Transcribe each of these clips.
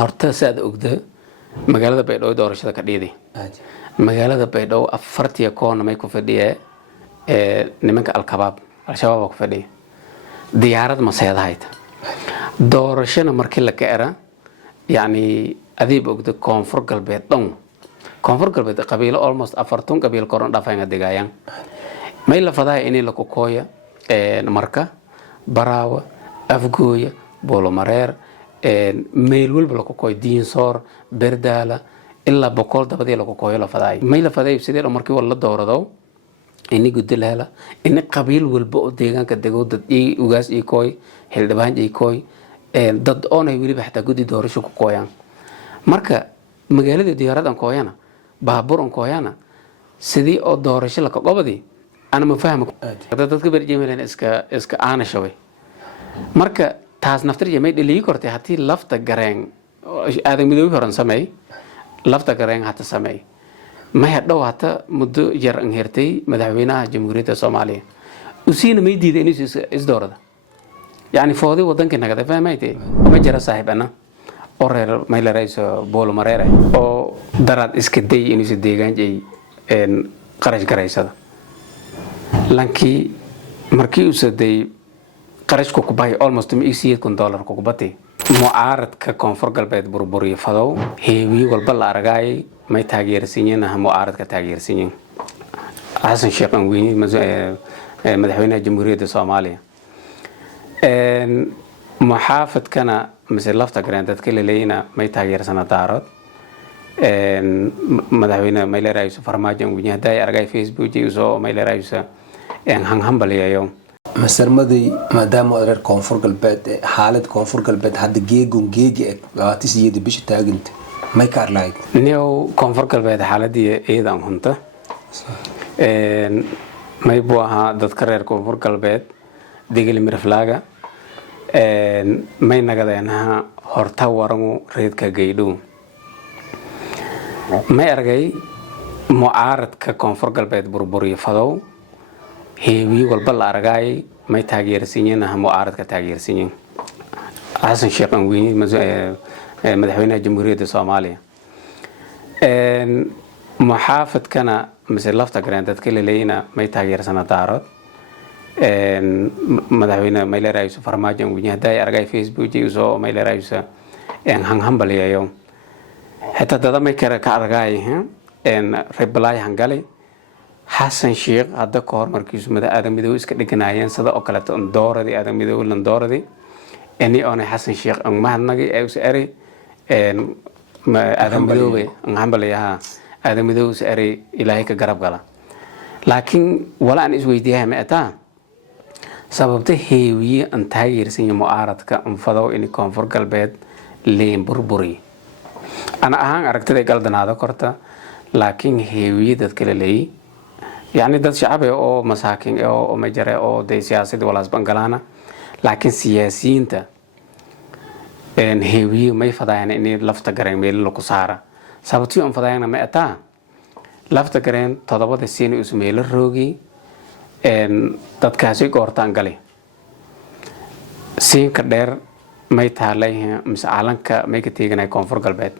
horta saad ogda magaalada Baydhabo doorashada ka dhigay magaalada Baydhabo afartiya koona may ku fadhiyay nimanka al-shabaab ku fadhiyay diyaarad ma seedahayd doorashana markii la gaara yani adiib ogda koonfur galbeed qabiilo almost 40 qabiil koran dhafayna degaayaan may la fadaa inay la kokooya marka baraawa afgooya boolomareer meel walba la kokooy diinsoor berdaala ilaa boqol dabadii la kokooyo la faday may la faday sidii markii wala doorado inii gudleela in qabiil walba oo deegaanka dego dad ay ugaas ay kooy xildhibaan ay kooy dad oonay waliba xataa gudi doorasho ku kooyaan marka magaalada diyaaradan kooyana baaburan kooyana sidii oo doorasho la qabadi ana ma fahmo dadka barjeemeelan iska aana shaway marka taas naftirje may dhaliyi kortay hatii lafta gareen aadan midoobi horan sameey lafta gareen hata sameey ma hadhow hata muddo yar an hertay madaxweynaha jamhuuriyadda Soomaaliya usiina may diiday inuu is doorada yani foodi wadanka naga fahmaytay ma jira saaxiibana oo reer may la raayso boolo mareere oo darad iska day inuu si deegaanjay qarash garaysada lankii markii uu saday qarash ku kubay almost $100 ku kubatay mu'aaradka koonfur galbeed burburiyo fadow heewi walba la aragay may taageersiinayna mu'aaradka taageersiinay Xasan Sheekh aan weyni madaxweynaha jamhuuriyadda Soomaaliya muxaafadkana مثل لفتا جراندات كل لينا ما يتغير سنة دارات مدحوينا ما يلا رئيس فرماجة وجنيه داي أرجع فيسبوك جيوزو ما يلا رئيس هم بلي يوم مستر مدي ما دام أدرى كونفور قلبت حالة كونفور قلبت حد جيج لا تسيد بيش تاجنت ما يكار لايك نيو كونفور قلبت حالة دي إيه هنتا ما يبوها تذكر كونفور قلبت ديجي مرفلاجة may nagadeenaha horta warangu reedka geeydhow may argay mu'aaradka koonfur galbeed burburiyo fadow heewi walba la aragay may taageersiinayna mu'aaradka taageersiinay Xasan Sheekh aan weyni madaxweynaha jamhuuriyadda Soomaaliya muxaafadkana مثل لفتا جراندات كل لينا ما يتغير سنة دارات مدحوينا ما يلا رئيس فرماجة وجنيه داي أرجع فيسبوك جيوزو ما يلا رئيس هم بلي يوم حتى ده ما يكره كأرجعي إن ربلاي هنقلي حسن شيخ هذا كور مركز مدة آدم يدوس كدقنايين صدا أكلت الدور دي آدم يدوس الدور دي إني أنا حسن شيخ أن ما هنجي أوس أري إن ما آدم يدوس هم بلي ها آدم يدوس أري إلهي كجرب قلا لكن ولا أن إسويديها مئتان sababta heewiye aan taageersan mu'aaradka anfado in koonfur galbeed leen burburi ana ahaan aragtida galdanaada korta laakiin heewiye dad kale leey yani dad shacab oo masaakin oo majare oo day siyaasadda walaas bangalana laakiin siyaasiyiinta heewiye may fadayaan in lafta gareen meel lagu saara sababtii aan fadayaan ma ataa lafta gareen todobada siin uu sameeyay roogi dadkaasi goortaan galay siinka dheer may taalay mas'aalanka may ka teeganay koonfur galbeed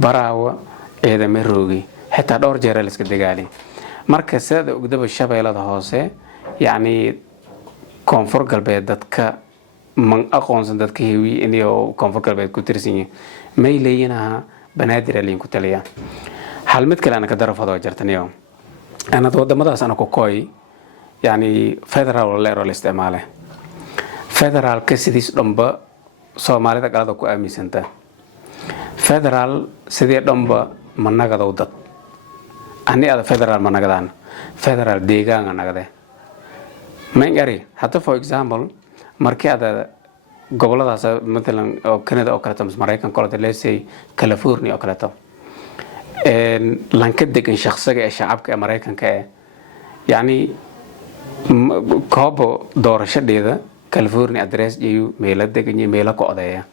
baraawa ciidamada roogi xitaa dhowr jeer la iska dagaalay marka sida ogdaba shabeelada hoose yani koonfur galbeed dadka man aqoonsan dadka heewi inay koonfur galbeed ku tirsan may leeyinaha banaadir leeyin ku taliya hal mid kale ana ka darafado jartaniyo ana wadamadaas ana ku kooy يعني فدرال ولا الاستعماله فدرال كسيديس دمبا سوماليدا قالدا كو اميسنتا فدرال سيدي دمبا منغدا ودد اني هذا فدرال منغدان فدرال ديغان نغده مانغاري حتى فور اكزامبل markii ada goboladaas مثلا oo Canada oo kale tamas Mareykan kala leesay California oo kale ta lanka degan shakhsiga ee shacabka Mareykanka يعني كوبو دورشديدا كاليفورنيا ادريس جيو ميلا دغني ميلا كودايا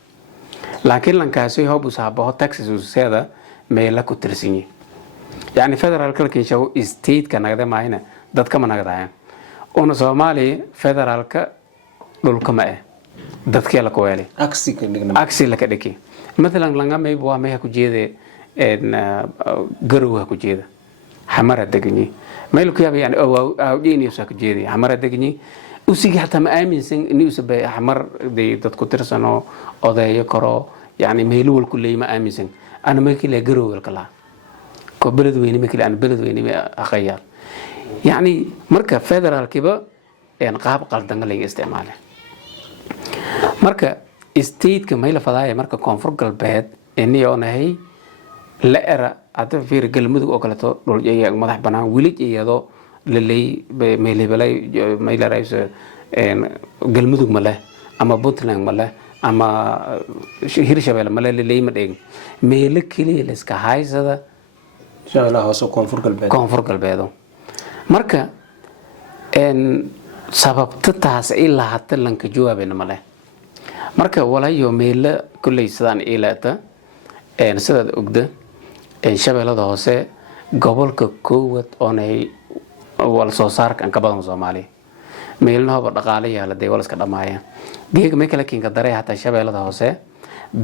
لكن لانكاسي هو بصابه تكساس وسيدا ميلا كترسيني يعني فدرال كلكي شو ستيت كنغدا ماينا ددك ما نغدايا اون سومالي فدرالك دولكما ددك لا كويلي اكسي لك دكي مثلا لanga may waa may ku jeede garow ku jeeda xamara degni meel ku yaab yani oo diini soo ku jeedi xamara degni usigi hatta ma aaminsan inuu sabay xamar dad ku tirsano odayo karo yani meel wal kulay ma aaminsan ana ma kile garow kala ko beled weyni ma kile ana beled weyni ma aqayar يعني مركا فيدرال كيبا يعني قاب قلدن لي استعماله مركا استيت كميله فضايا مركا كونفور قلبيد اني انا هي لا ارى اتفير قلمدو او كلتو دول جاي مدح بنان ولي يادو للي ميلي بلاي ميل رايس ان قلمدو مله اما بوتلان مله اما هير شبيل مله للي مدين ميل كلي لسكا هايسدا شاء الله هو كونفور قلبيد marka sababta taas ilaa hadda lanka jawaabina male marka walayo meel kulay sidaan ilaata sidaad ogda shabeellada hoose gobolka koowad oonay wal soo saarkan ka badan Soomaaliya meelnaba dhaqaale yaala day wal iska dhamaayeen geeg ma kala kinka daray hata shabeellada hoose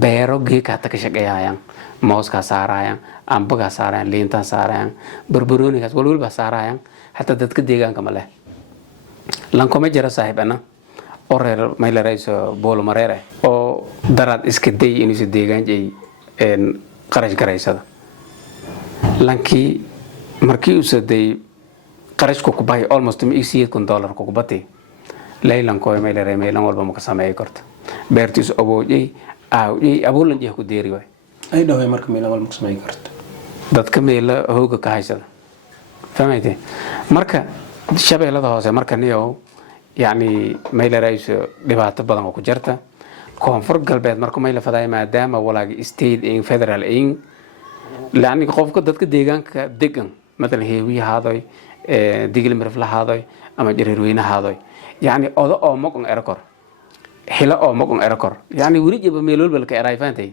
beero geeg hata ka shaqeeyayaan mooska saarayaan ambaga saarayaan liinta saarayaan barbaroonigaas walwalba saarayaan حتى dadka deegaanka ma leh lanko ma jira saaxiibana oo reer meel raayso boolo mareere oo darad iska day inuu si deegaanjay qarash garaysada lanki markii uu saday qarash ku bay almost $100 ku batay laylan ko meel raay meel walba ma ka sameeyay karto beertiis aboojay aboolan jeex ku deeri way ay dhaway marka meel walba ma ka sameeyay karto dadka meel hooga ka haysada فهمتي marka shabeellada hoose marka niyo yani meel raayso dhibaato badan oo ku jirta koonfur galbeed marka meel faday maadaama walaagi state in federal in laani qofka dadka deegaanka degan مثلا heewi haaday digil mirf la haaday ama jireer weyna haaday yani odo oo maqon erakor xila oo maqon erakor yani wali jaba meel walba ka eray fahantay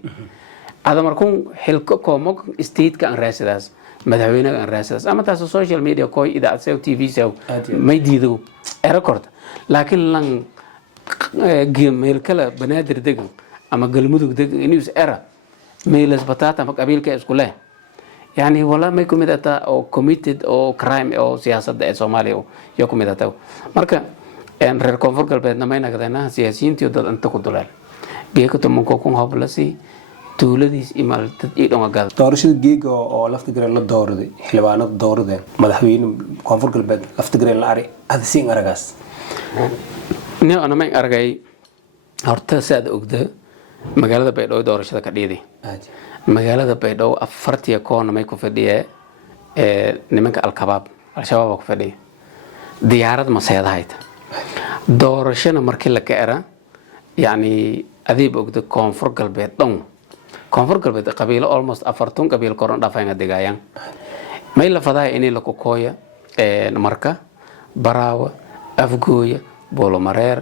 هذا مركون حلقة كومك استيت كان راسداس مدحوينا كان راسداس أما تاسو سوشيال ميديا كوي إذا أتساو تي في ساو ما يديدو إركورد لكن لان ميل كلا بنادر دقن أما قلمودك دقن إنيوس إرا ميلس بطاطا مقابيل كأس كله يعني ولا ما يكون مدتا أو committed أو crime أو سياسة دا سومالي أو يكون مدتا مركا إن رير كونفور قلبنا ما ينقدنا سياسيين تيودد أنت كدولال بيكتو منكوكم هابلسي tuuladiis imaartad iyo dhamagal doorashada geega oo lafta gareen la doorday xilwaanada dooradeen madaxweyne koonfur galbeed lafta gareen la ari adsiin aragaas ana ma aragay horta saad ogda magaalada Baydhabo doorashada ka dhigay magaalada Baydhabo 40 koon may ku fadhiyay nimanka al-shabaab ku fadhiyay diyaarad ma seedahayd doorashada markii la gaara yani adiib ogda koonfur galbeed dhan koonfur galbeed qabiilo almost 40 qabiil koran dhafayna degaayaan may la faday inay la kokooya marka baraawa afgooya boolo mareer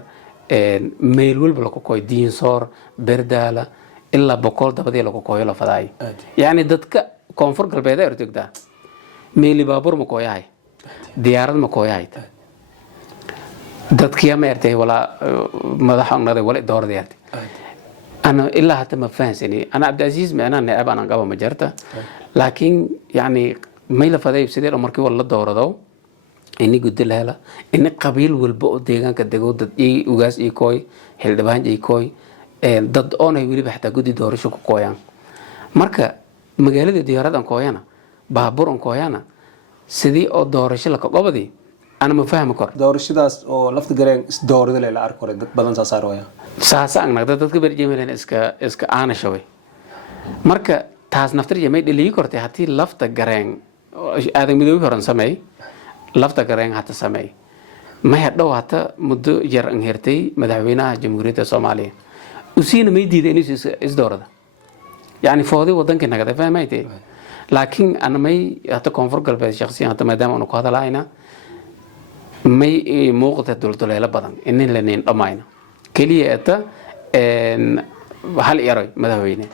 meel walba la kokooy diinsoor berdaala illa boqol dabadii la kokooyo la faday yani dadka koonfur galbeed ay urtugda meeli baabuur ma kooyahay diyaarad ma kooyahay dadkii ma yartay wala madaxnimada wala doordeed أنا إلا حتى ما فهمني أنا عبد العزيز ما أنا نائب أنا قبل مجرته لكن يعني ما يلا فداي بسيدي الأمر كي والله دورة دو إني قلت لها لا إن قبيل والبؤ ديجان كدجو ضد إيه وجاز إيه كوي هل دبان إيه كوي ضد أنا يقولي بحتى جودي دورة شو كويان مركا مجال الديارات أن كويانا بابور أن كويانا سيدي أو دورة شو لك قبضي أنا ما فاهم كور doorashadaas oo lafta gareen is doorada la arko dad badan saarooya saasaan dadka barjeemeelan iska aana shaway marka taas naftar jamay dhilii kortay hatii lafta gareen aadan midoobi horan samay lafta gareen hata samay ma hadhow hata muddo yar an hertay madaxweynaha jamhuuriyadda Soomaaliya usiina may diiday inuu is doorada yani foodi wadanka naga fahmaytay laakiin ana may hata koonfur galbeed shakhsiyan hata maadaama uu ku hadalaayna may muuqata dulduleela badan in la neen dhamayna kaliya hal yaray madaxweyne